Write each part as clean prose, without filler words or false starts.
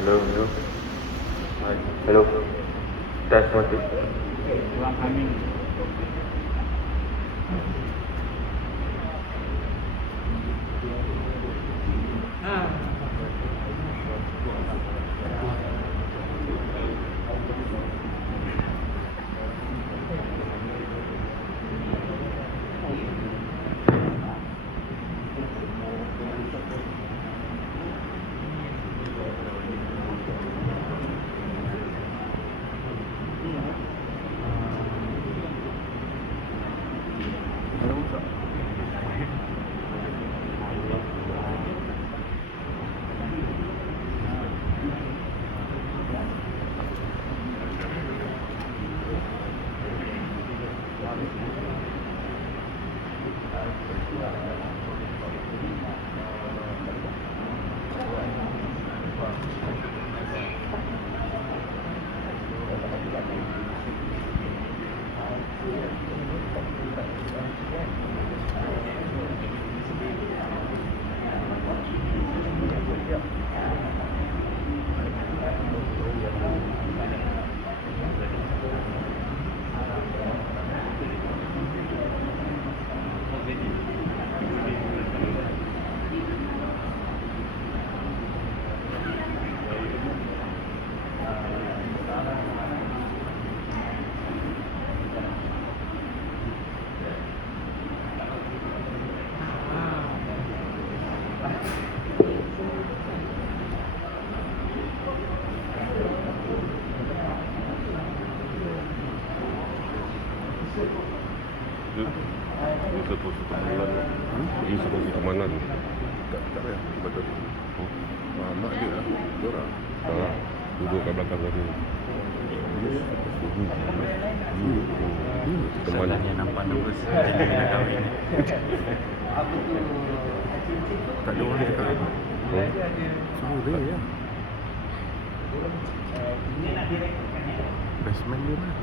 Hello, hello. Hi. Hello. Test 1 2. Ruang kami. Ini seperti kemana tu? Tak payah, betul. Mak dia lah, diorang. Salah. Duduk kat belakang tadi. Teman Salahnya nampak nervous jadi nak kahwin. Tak ada orang cakap apa. Semua dia ya. Best man dia mana?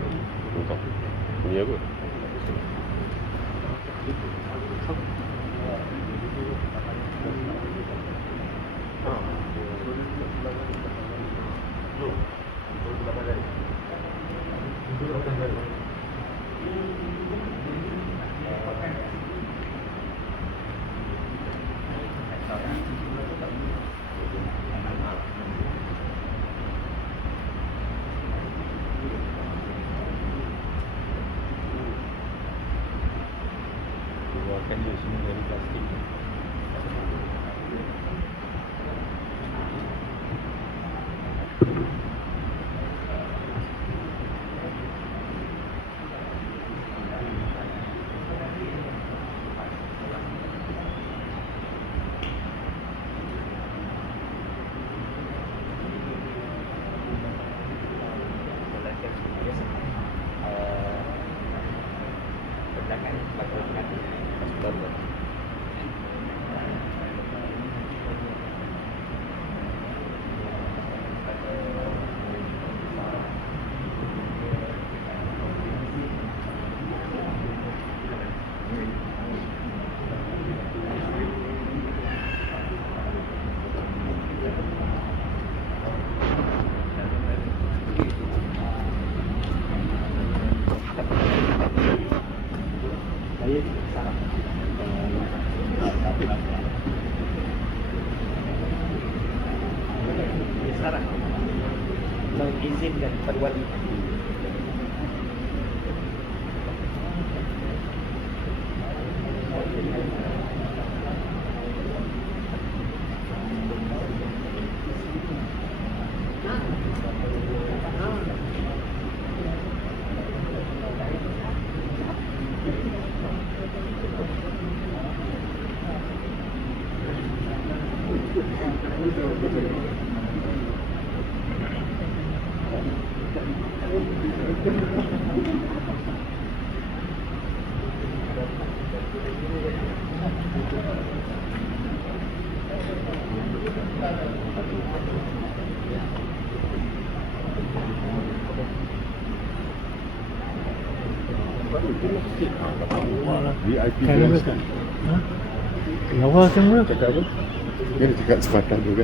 Entah. Ini apa? Keluarkan dia semua dari plastik. Sarah mengizinkan perwali VIP Kalau dia. lawa semua. Cakap apa? Dia cakap sepatah juga.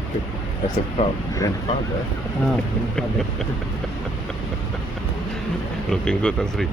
As a proud grandfather. Looking good, Tan Sri.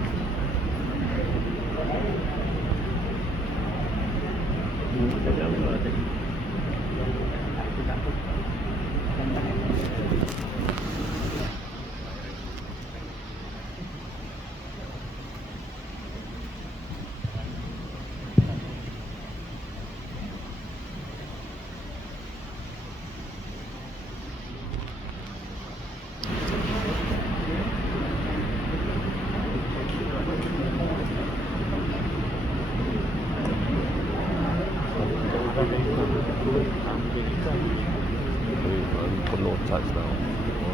Penuh charge tau.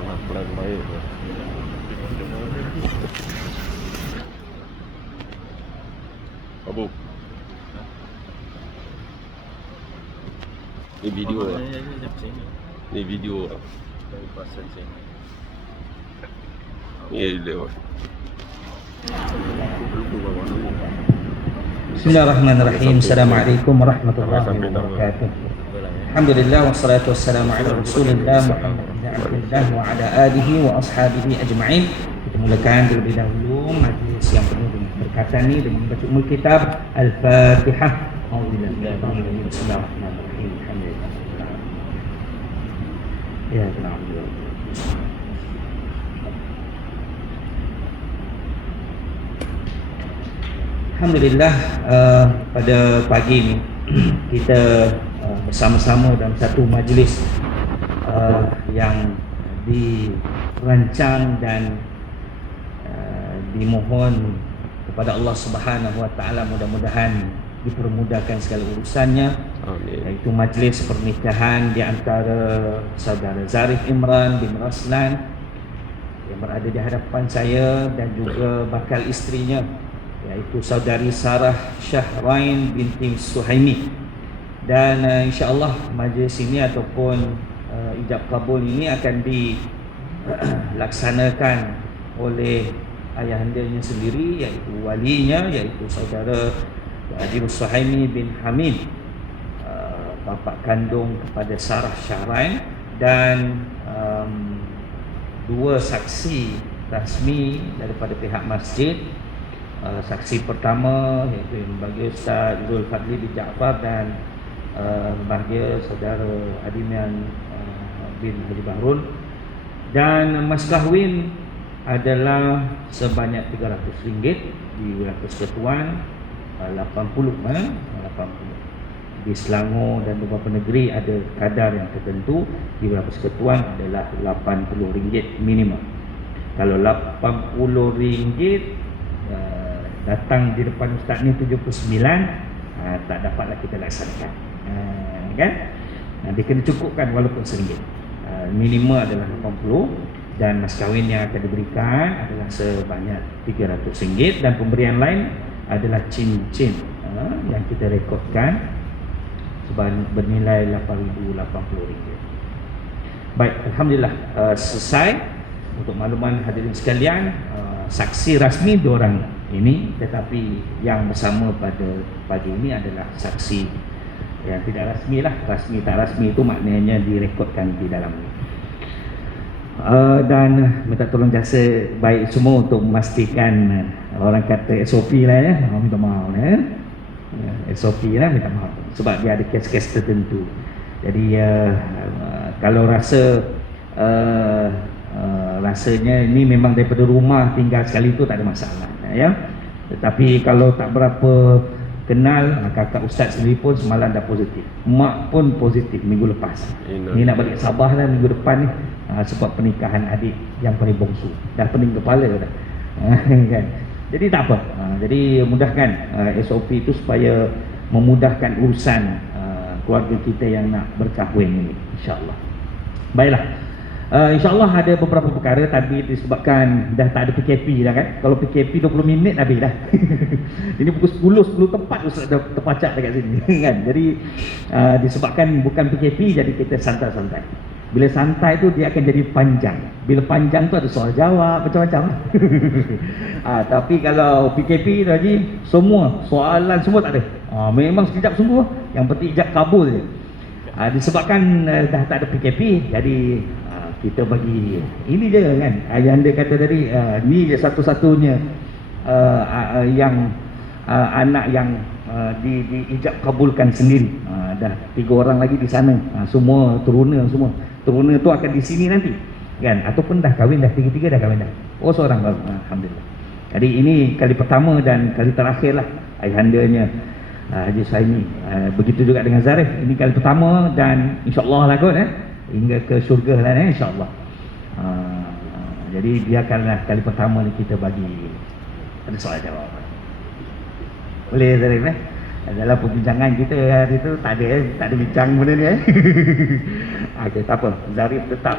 Nak plan baik tu. Abu. Ni video lah. Ni video lah. Ni dia. Bismillahirrahmanirrahim. Assalamualaikum warahmatullahi wabarakatuh. Alhamdulillah wassalatu wassalamu ala Rasulillah Muhammad bin Abdullah wa ala alihi wa ashabihi ajma'in. Kita mulakan terlebih dahulu majlis yang penuh dengan berkatan ni dengan membaca Ummul Kitab Al-Fatihah. Bismillahirrahmanirrahim. Alhamdulillah. Ya, alhamdulillah. Alhamdulillah, pada pagi ini kita bersama-sama dalam satu majlis yang dirancang dan dimohon kepada Allah Subhanahu Wa Taala mudah-mudahan dipermudahkan segala urusannya. Amin. Iaitu majlis pernikahan di antara saudara Zarif Imran bin Raslan yang berada di hadapan saya dan juga bakal isterinya, iaitu saudari Sarah Syahrain binti Suhaimi. Dan insya-Allah majlis ini ataupun ijab kabul ini akan dilaksanakan oleh ayahandanya sendiri, iaitu walinya, iaitu saudara Haji Suhaimi bin Hamid, bapa kandung kepada Sarah Syahrain, dan dua saksi rasmi daripada pihak masjid. Saksi pertama iaitu Bahagia Ustaz Zulfadli bin Jaafar dan Bahagia Saudara Adimian bin Haji Bahrul. Dan mas kahwin adalah sebanyak RM300 di wilayah Persekutuan, 80 di Selangor dan beberapa negeri ada kadar yang tertentu. Di wilayah Persekutuan adalah RM80 minimum. Kalau RM80 datang di depan ustaz ni 79, tak dapatlah kita laksanakan, kan? Dia kena cukupkan walaupun RM1. Minimal adalah 80, dan mas kahwin yang akan diberikan adalah sebanyak RM300, dan pemberian lain adalah cincin yang kita rekodkan bernilai RM8,080. Baik, alhamdulillah selesai. Untuk makluman hadirin sekalian, saksi rasmi dua orang ini, tetapi yang bersama pada pagi ini adalah saksi yang tidak rasmi lah. Rasmi tak rasmi itu maknanya direkodkan di dalam ini. Dan minta tolong jasa baik semua untuk memastikan, orang kata SOP lah ya, minta maaf ya, SOP lah, minta maaf sebab dia ada kes-kes tertentu. Jadi kalau rasa rasanya ini memang daripada rumah tinggal sekali itu tak ada masalah ya. Tetapi kalau tak berapa kenal, kakak ustaz sendiri pun semalam dah positif, mak pun positif minggu lepas. Ini nak balik Sabah lah minggu depan ni, sebab pernikahan adik yang paling bongsu, dah pening kepala dah. Kan? Jadi tak apa, jadi mudahkan SOP itu supaya memudahkan urusan keluarga kita yang nak berkahwin ini, insya-Allah. Baiklah. InsyaAllah ada beberapa perkara, tapi disebabkan dah tak ada PKP dah kan. Kalau PKP 20 minit habis dah. Ini pukul 10 tepat Ustaz dah terpacak dekat sini kan. Jadi disebabkan bukan PKP, jadi kita santai-santai. Bila santai tu dia akan jadi panjang. Bila panjang tu ada soal jawab macam-macam. Tapi kalau PKP tu Haji, semua soalan semua tak ada. Memang sekejap sungguh. Yang penting ijab kabul je. Disebabkan dah tak ada PKP, jadi kita bagi ini je kan. Ayahanda kata tadi, ni je satu-satunya yang anak yang diijab kabulkan sendiri. Dah 3 orang lagi di sana, semua turuna semua. Turuna tu akan di sini nanti kan, ataupun dah kahwin dah, 3 dah kahwin dah. Oh, seorang baru, alhamdulillah. Jadi ini kali pertama dan kali terakhir lah ayahandanya Haji Suhaimi. Begitu juga dengan Zarif, ini kali pertama dan insya-Allah lah kot hingga ke syurga lah insya-Allah. Jadi biarkanlah kali pertama ni kita bagi ada soal jawab. Boleh Zarif dalam perbincangan kita hari tu tak ada bincang benda ni okay, tak apa, Zarif tetap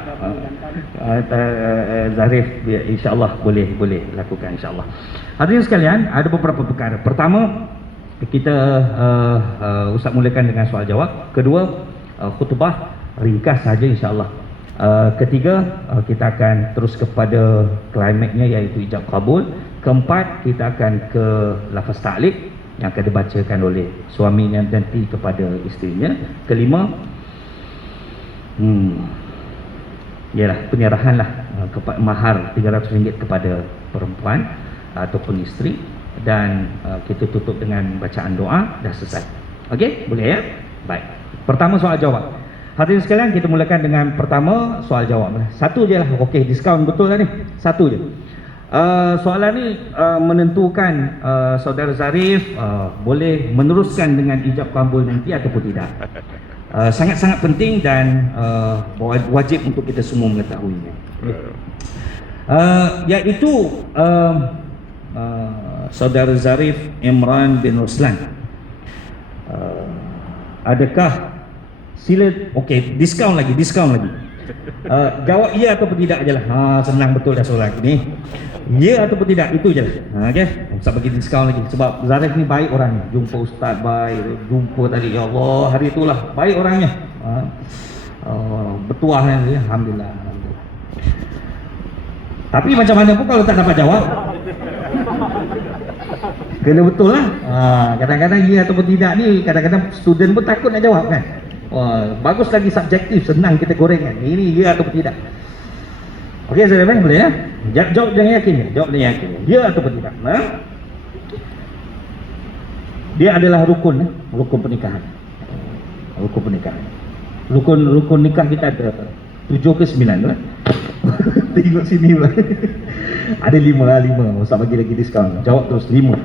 Zarif insya-Allah boleh lakukan insya-Allah. Hadirin sekalian, ada beberapa perkara. Pertama, kita Ustaz mulakan dengan soal jawab. Kedua, khutbah ringkas saja insya-Allah. Ketiga, kita akan terus kepada klimaknya iaitu ijab kabul. Keempat, kita akan ke lafaz ta'liq yang akan dibacakan oleh suaminya nanti kepada isterinya. Kelima, ialah penyerahan lah mahar RM300 kepada perempuan ataupun isteri, dan kita tutup dengan bacaan doa. Dah selesai. Okey, boleh ya? Baik. Pertama soal jawab. Hadirin sekalian, kita mulakan dengan pertama soal jawab. Satu je lah. Okey, diskaun betul lah ni. Satu je. Soalan ni menentukan saudara Zarif boleh meneruskan dengan ijab kabul nanti ataupun tidak. Sangat-sangat penting dan wajib untuk kita semua mengetahuinya. Iaitu saudara Zarif Imran bin Ruslan, adakah sila okey, diskaun lagi jawab ya ataupun tidak ajalah. Senang betul dah soalan ni. Ya ataupun tidak, itu je lah. Okey, ustaz bagi diskaun lagi sebab Zarif ni baik orangnya. Jumpa ustaz baik, jumpa tadi ya Allah hari itulah baik orangnya. Bertuah ni, alhamdulillah. Tapi macam mana pun kalau tak dapat jawab kena betul lah. Kadang-kadang ya ataupun tidak ni, kadang-kadang student pun takut nak jawab kan. Bagus lagi subjektif, senang kita goreng kan. Ini ya ataupun tidak. Okey, saya boleh ya? Jawab dengan yakin. Jawab dengan yakin. Ya ataupun tidak. Dia adalah rukun pernikahan. Rukun nikah kita ada 7 ke 9 lah. Tengok sini lah. Ada 5. Ustaz bagi lagi diskaun. Jawab terus 5.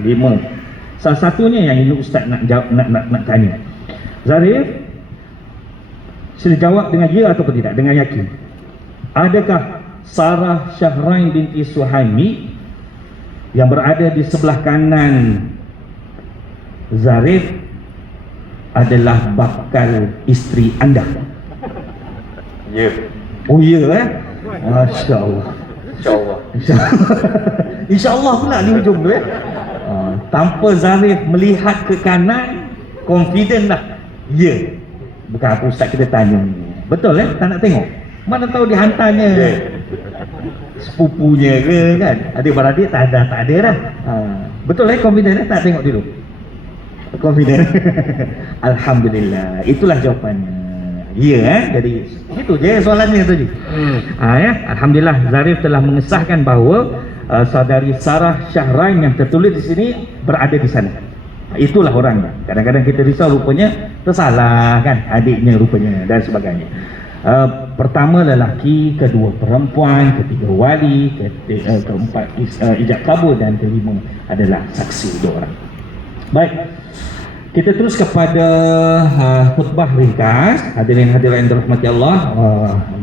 5. Salah satunya yang ini ustaz nak jawab, nak tanya. Zarif, sila jawab dengan ya ataupun tidak, dengan yakin. Adakah Sarah Syahrain binti Suhaimi yang berada di sebelah kanan Zarif adalah bakal isteri anda? Ya. Oh ya Masya-Allah. InsyaAllah. InsyaAllah pula di hujung tu tanpa Zarif melihat ke kanan, confident lah. Ya. Bukan apa ustaz kita tanya ni. Betul tak nak tengok? Mana tahu dihantarnya sepupunya ke kan. Adik-beradik tak ada dah. Betul confident tak tengok dulu. Confident. Alhamdulillah. Itulah jawapannya. Ya jadi itu je soalannya tu je. Alhamdulillah Zarif telah mengesahkan bahawa saudari Sarah Syahrain yang tertulis di sini berada di sana. Itulah orangnya. Kadang-kadang kita risau rupanya tersalah kan, adiknya rupanya dan sebagainya. Pertama lelaki, kedua perempuan, ketiga wali, keempat ijab kabul dan kelima adalah saksi 2 orang. Baik, kita terus kepada khutbah ringkas. Hadirin hadirat yang dirahmati Allah,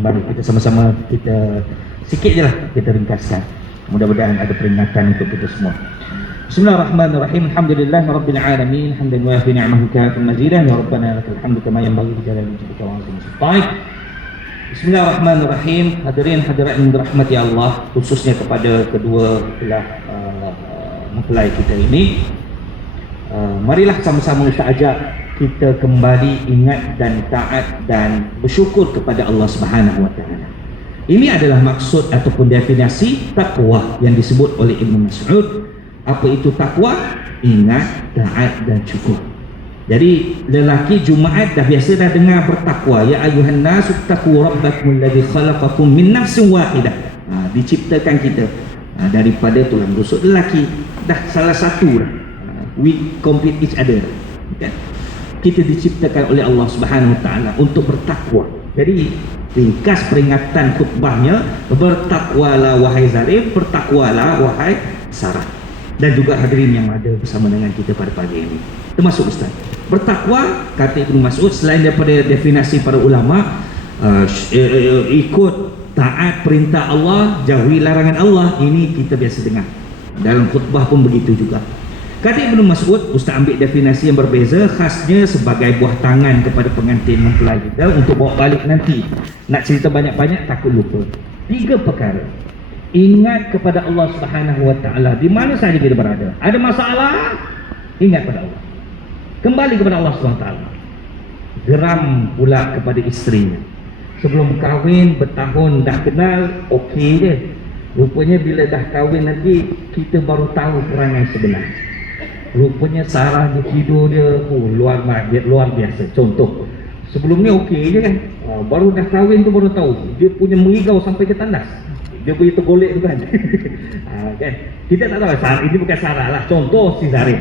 mari kita sama-sama kita sikit je lah kita ringkaskan. Mudah-mudahan ada peringatan untuk kita semua. Bismillahirrahmanirrahim. Alhamdulillahirabbil alamin, hamdan wa fi ni'mahu kafin mazidan wa rabbana lakal hamdu kama yanbaghi li jalali wajhika wa 'azimi sultanik. Bismillahirrahmanirrahim. Hadirin hadirat yang dirahmati Allah, khususnya kepada kedua belah mempelai kita ini, marilah sama-sama saya ajak kita kembali ingat dan taat dan bersyukur kepada Allah Subhanahu wa taala. Ini adalah maksud ataupun definisi takwa yang disebut oleh Ibnu Mas'ud. Apa itu takwa? Ingat, taat dan syukur. Jadi lelaki Jumaat dah biasa dah dengar bertakwa, ya ayuhan nasu taqu rabbakum alladzi khalaqakum min nafsin wahidah. Diciptakan kita daripada tulang rusuk lelaki. Dah salah satu dah. We complete each other. Okay? Kita diciptakan oleh Allah Subhanahu Wa Taala untuk bertakwa. Jadi ringkas peringatan khutbahnya, bertakwalah wahai Zarif, bertakwalah wahai Sarah. Dan juga hadirin yang ada bersama dengan kita pada pagi ini, termasuk Ustaz. Bertakwa, kata Ibnu Mas'ud, selain daripada definisi para ulama, ikut taat perintah Allah, jauhi larangan Allah. Ini kita biasa dengar. Dalam khutbah pun begitu juga. Kata Ibnu Mas'ud, Ustaz ambil definisi yang berbeza, khasnya sebagai buah tangan kepada pengantin mempelai kita untuk bawa balik nanti. Nak cerita banyak-banyak takut lupa. 3 perkara. Ingat kepada Allah Subhanahu Wa Taala di mana saja kita berada. Ada masalah, ingat kepada Allah. Kembali kepada Allah Subhanahu Wa Taala. Geram pula kepada isterinya. Sebelum kahwin bertahun dah kenal, okey je. Rupanya bila dah kahwin nanti kita baru tahu perangai sebenar. Rupanya Sarah dia tidur dia luar biasa. Contoh, sebelum ni okey je kan. Baru dah kahwin tu baru tahu dia punya mengigau sampai ke tandas. Dia punya tergolek tu kan. Kan? Kita tak tahu Sarah ini bukan Sarah lah. Contoh si Zarif.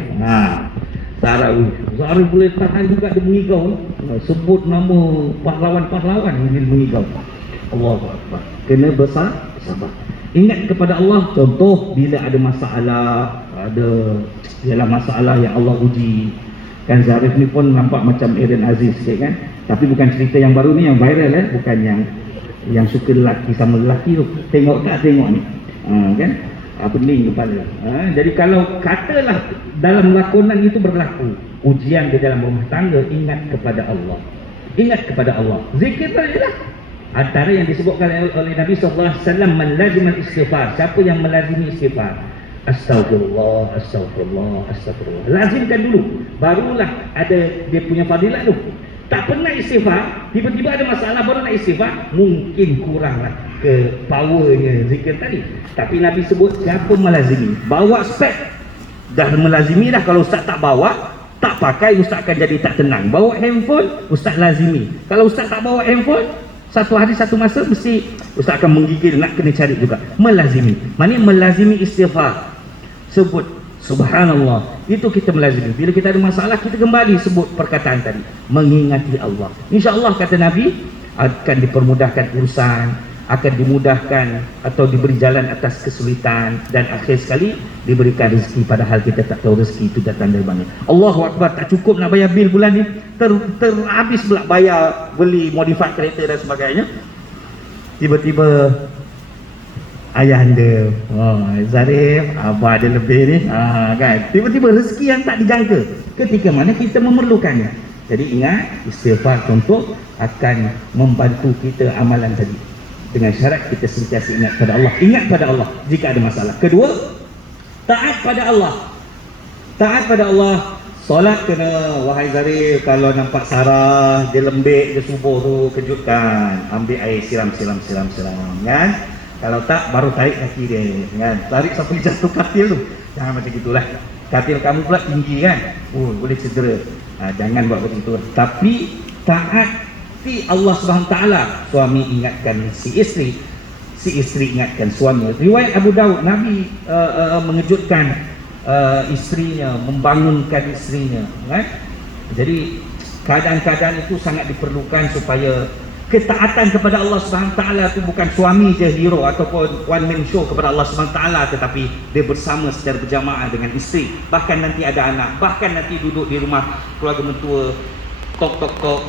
Sarah boleh tahan juga dia mengigau. Sebut nama pahlawan-pahlawan dia mengigau. Allahu Akbar. Kena bersabar. Ingat kepada Allah. Contoh bila ada masalah, ialah masalah yang Allah uji. Kan Zarif ni pun nampak macam Aaron Aziz sikit kan. Tapi bukan cerita yang baru ni, yang viral bukan yang suka lelaki sama lelaki tu. Tengok tak tengok ni. Kan? Pening kepala. Jadi kalau katalah dalam lakonan itu berlaku ujian di dalam rumah tangga, ingat kepada Allah. Ingat kepada Allah. Zikir sajalah. Antara yang disebutkan oleh Nabi SAW, man lazimal istighfar. Siapa yang melazimi istighfar? Astagfirullah, astagfirullah, astagfirullah. Lazimkan dulu, barulah ada dia punya fadilat tu. Tak pernah istighfar, tiba-tiba ada masalah baru nak istighfar, mungkin kuranglah ke powernya zikir tadi. Tapi Nabi sebut siapa melazimi, bawa spek, dah melazimi dah. Kalau Ustaz tak bawa, tak pakai, Ustaz akan jadi tak tenang. Bawa handphone, Ustaz lazimi. Kalau Ustaz tak bawa handphone, satu hari satu masa mesti Ustaz akan menggigil, nak kena cari juga. Melazimi, maknanya melazimi istighfar. Sebut subhanallah, itu kita melazimi. Bila kita ada masalah, kita kembali sebut perkataan tadi, mengingati Allah. InsyaAllah kata Nabi, akan dipermudahkan urusan, akan dimudahkan atau diberi jalan atas kesulitan, dan akhir sekali diberikan rezeki, padahal kita tak tahu rezeki itu datang dari mana. Allahu Akbar. Tak cukup nak bayar bil bulan ni, terhabis pula bayar beli modified kereta dan sebagainya. Tiba-tiba ayah anda, Zarif, abah ada lebih ni, kan? Tiba-tiba rezeki yang tak dijangka ketika mana kita memerlukannya. Jadi ingat, istighfar contoh akan membantu kita amalan tadi. Dengan syarat kita sentiasa ingat pada Allah. Ingat pada Allah jika ada masalah. Kedua, taat pada Allah. Taat pada Allah. Solat kena, wahai Zarif, kalau nampak Sarah dia lembik, dia subuh tu, kejutkan, ambil air, siram kan. Kalau tak, baru tarik kaki dia kan. Tarik sampai jatuh katil tu. Jangan macam gitulah. Katil kamu pula tinggi kan, boleh cedera. Jangan buat begitu. Tapi taati Allah SWT. Suami ingatkan si isteri ingatkan suami. Riwayat Abu Daud, Nabi mengejutkan isterinya, membangunkan isterinya kan? Jadi keadaan-keadaan itu sangat diperlukan supaya ketaatan kepada Allah SWT itu bukan suami je hero ataupun one man show kepada Allah SWT, tetapi dia bersama secara berjamaah dengan isteri. Bahkan nanti ada anak, bahkan nanti duduk di rumah keluarga mentua, tok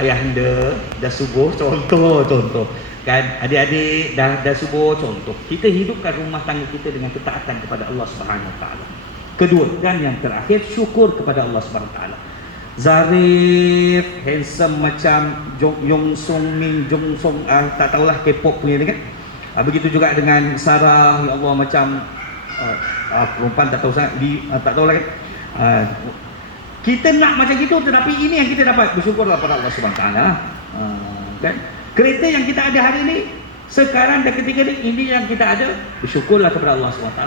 ayah anda dah subuh, contoh kan, adik-adik dah subuh, contoh. Kita hidupkan rumah tangga kita dengan ketaatan kepada Allah SWT. Kedua dan yang terakhir, syukur kepada Allah SWT. Zarif handsome macam Jong Song Min, tak tahulah K-pop punya ni kan. Begitu juga dengan Sarah, ya Allah, macam perempuan tak tahu sangat, tak tahulah kan. Kita nak macam gitu, tetapi ini yang kita dapat, bersyukurlah pada Allah SWT. Kan? Kereta yang kita ada hari ini, sekarang dan ketika ini yang kita ada, bersyukurlah kepada Allah SWT.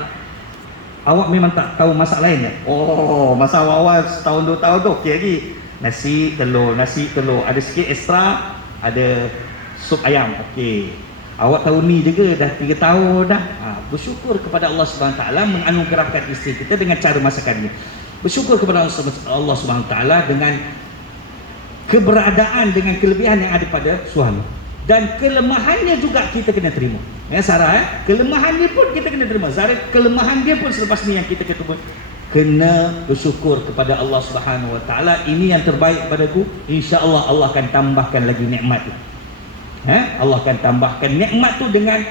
Awak memang tak tahu masak lain ya? Oh, masa awal setahun 2 tahun tu okey lagi. Nasi telur, ada sikit ekstra, ada sup ayam. Okey. Awak tahun ni juga dah 3 tahun dah. Bersyukur kepada Allah Subhanahu Taala menganugerahkan isteri kita dengan cara masakan ni. Bersyukur kepada Allah Subhanahu Taala dengan keberadaan, dengan kelebihan yang ada pada suami. Dan kelemahannya juga kita kena terima. Ya Sarah, kelemahannya pun kita kena terima. Sarah, kelemahan dia pun selepas ni yang kita kena bersyukur kepada Allah Subhanahu Wa Taala. Ini yang terbaik padaku. Insya-Allah Allah akan tambahkan lagi nikmat tu. Allah akan tambahkan nikmat tu dengan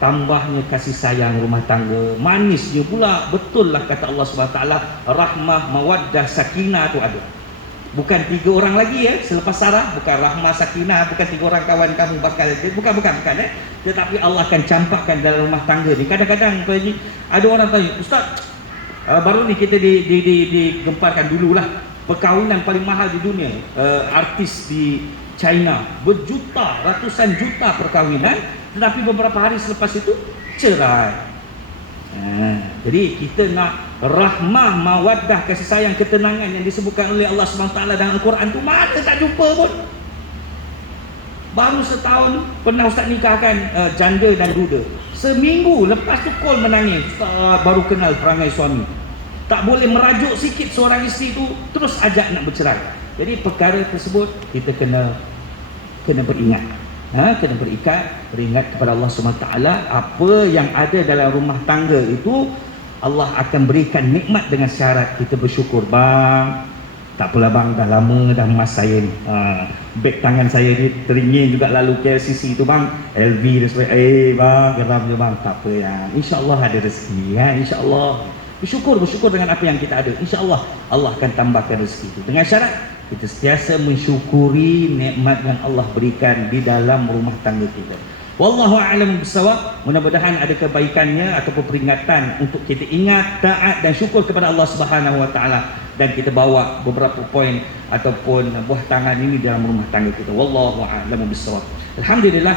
tambahnya kasih sayang rumah tangga, manisnya pula. Betul lah kata Allah Subhanahu Wa Taala, rahmah, mawaddah, sakinah tu ada. Bukan 3 orang lagi ya, selepas Sarah, bukan rahmah, sakinah, bukan 3 orang kawan kamu bakal, bukan tetapi Allah akan campakkan dalam rumah tangga ni. Kadang-kadang ada orang tanya, Ustaz, baru ni kita digemparkan dululah perkahwinan paling mahal di dunia, artis di China, berjuta, ratusan juta perkahwinan, tetapi beberapa hari selepas itu cerai. Jadi kita nak rahmah, mawaddah, kasih sayang, ketenangan yang disebutkan oleh Allah SWT dalam Al-Quran tu, mana tak jumpa pun. Baru setahun pernah Ustaz nikahkan janda dan duda. Seminggu lepas tu call menangis, Ustaz baru kenal perangai suami, tak boleh merajuk sikit seorang isteri tu, terus ajak nak bercerai. Jadi perkara tersebut kita kena beringat. Kena beringat kepada Allah SWT. Apa yang ada dalam rumah tangga itu Allah akan berikan nikmat dengan syarat kita bersyukur. Bang, tak apalah bang, dah lama dah emas saya ni, beg tangan saya ni teringin juga lalu KLCC tu bang, LV dan sebagainya. Bang, geram je bang, tak apa ya, insyaAllah ada rezeki ya, insyaAllah. Bersyukur dengan apa yang kita ada, insyaAllah Allah akan tambahkan rezeki itu, dengan syarat kita sentiasa mensyukuri nikmat yang Allah berikan di dalam rumah tangga kita. Wallahu a'lam bissawab. Mudah-mudahan ada kebaikannya ataupun peringatan untuk kita ingat, taat dan syukur kepada Allah Subhanahu Wa Taala, dan kita bawa beberapa poin ataupun buah tangan ini dalam rumah tangga kita. Wallahu a'lam bissawab. Alhamdulillah,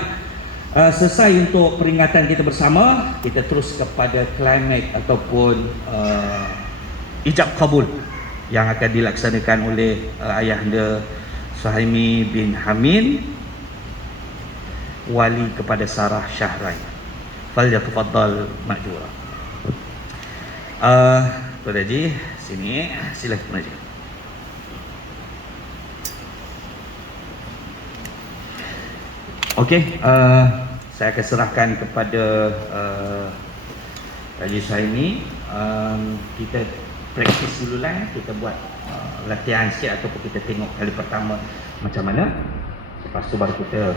selesai untuk peringatan kita bersama. Kita terus kepada klimax ataupun ijab kabul yang akan dilaksanakan oleh ayahanda Suhaimi bin Hamid, wali kepada Sarah Syahrain. Falyatafaddal ma'jura. Tuan Haji, sini silakan Haji. Okey, saya akan serahkan kepada Haji Suhaimi. Kita praktis dululah, kita buat latihan sikit ataupun kita tengok kali pertama macam mana. Lepas tu baru kita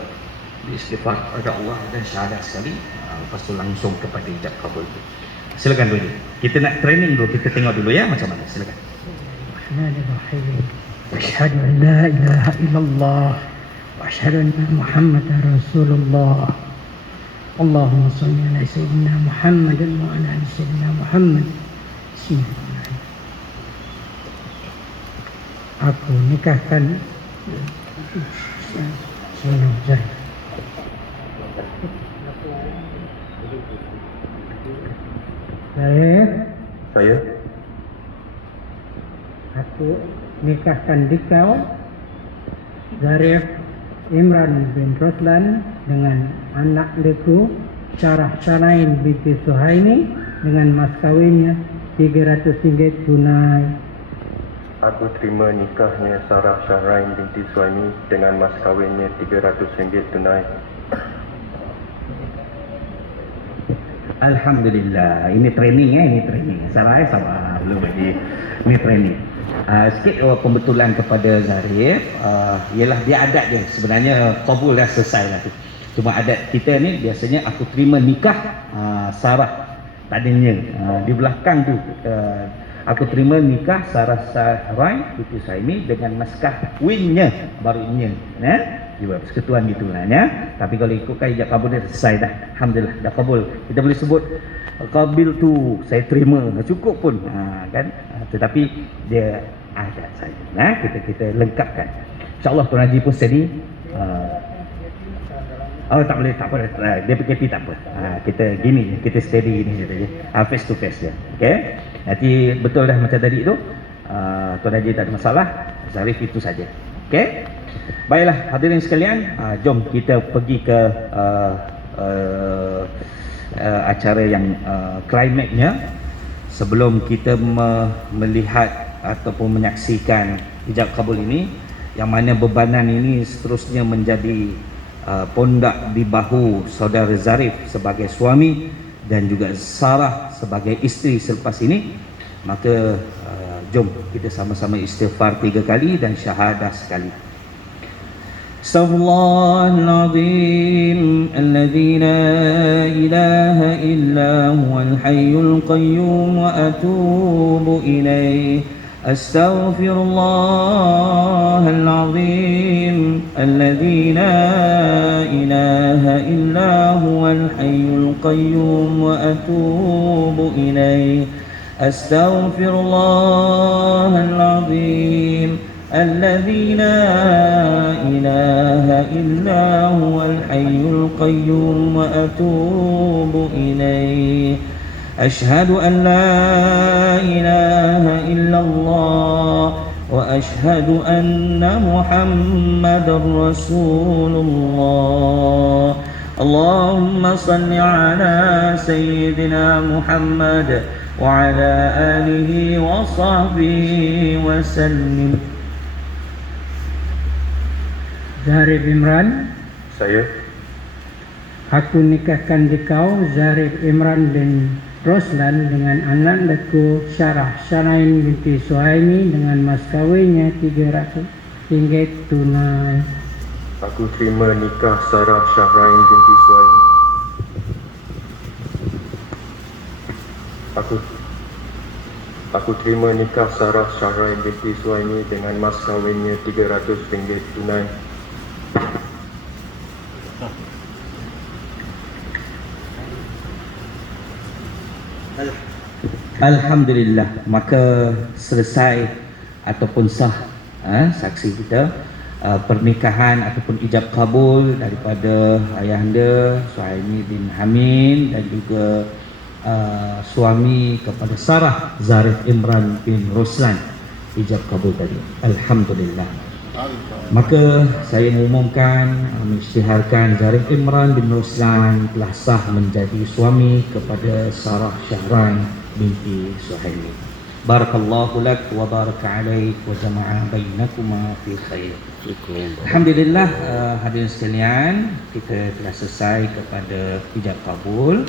istighfar kepada Allah dan syahadat sekali. Lepas tu langsung kepada ijab kabul. Silakan dulu. Kita nak training dulu, kita tengok dulu ya macam mana. Silakan. Bismillahirrahmanirrahim. Asyhadu an la ilaha illallah wa asyhadu anna Muhammadar Rasulullah. Allahumma shalli ala sayyidina Muhammad wa ala ali sayyidina Muhammad. Bismillahirrahmanirrahim. Aku nikahkan Saya aku nikahkan dikau Zarif Imran bin Roslan dengan anak leku Sarah Syahrain binti Suhaimi dengan mas kawinnya RM300 tunai. Aku terima nikahnya Sarah Syahrain binti Suhaimi dengan mas kawinnya RM300 tunai. Alhamdulillah. Ini training ini training. Salah sabar belum lagi. Ini training. Sikit pembetulan kepada Zarif. Ialah dia adat dia. Sebenarnya kabul dah selesai lah tu. Cuma adat kita ni biasanya aku terima nikah Sarah. Tadinya di belakang tu aku terima nikah Sarah Syahrain binti Suhaimi dengan mas kahwinnya barunya. Juga persekutuan gitulah ya. Tapi kalau ikutkan ijab kabul dia selesai dah. Alhamdulillah dah kabul. Kita boleh sebut kabil tu saya terima, cukup pun kan. Tetapi dia adat saja. Kita lengkapkan. InsyaAllah Tuan Haji pun steady. Oh tak boleh, tak apa. Dia PKP tak apa. Kita gini je, kita steady gini je. Face to face je. Okey. Nanti betul dah macam tadi tu. Tuan Haji tak ada masalah. Zarif itu saja. Okey. Baiklah hadirin sekalian, jom kita pergi ke acara yang klimaknya. Sebelum kita melihat ataupun menyaksikan ijab kabul ini, yang mana bebanan ini seterusnya menjadi pondak di bahu saudara Zarif sebagai suami dan juga Sarah sebagai isteri selepas ini, maka jom kita sama-sama istighfar 3 kali dan syahadah sekali. Astaghfirullahaladzim alladzi la ilaha illa huwal hayyul qayyum wa atubu ilaih. أستغفر الله العظيم الذي لا إله إلا هو الحي القيوم وأتوب إليه أستغفر الله العظيم الذي لا إله إلا هو الحي القيوم وأتوب إليه أشهد أن لا إله إلا الله وأشهد أن محمد رسول الله اللهم صل على سيدنا محمد وعلى آله وصحبه وسلم. Zarif Imran, Saya aku nikahkan dikau Zarif Imran bin Roslan dengan anak leku Syarah Syarain binti Suhaimi dengan mas kawinnya 300 ringgit tunai. Aku terima nikah Sarah Syahrain binti Suhaimi. Aku terima nikah Sarah Syahrain binti Suhaimi dengan mas kawinnya 300 ringgit tunai. Alhamdulillah, maka selesai ataupun sah saksi kita pernikahan ataupun ijab kabul daripada ayahanda Suhaimi bin Hamid dan juga suami kepada Sarah Zarif Imran bin Roslan, ijab kabul tadi. Alhamdulillah. Maka saya mengumumkan, mengisytiharkan Zarif Imran bin Roslan telah sah menjadi suami kepada Sarah Syahrain binti Suhaimi. Barakallahu lak wa baraka alaik wa jama'a bainakuma fi khair. Alhamdulillah, hadirin sekalian, kita telah selesai kepada ijab kabul.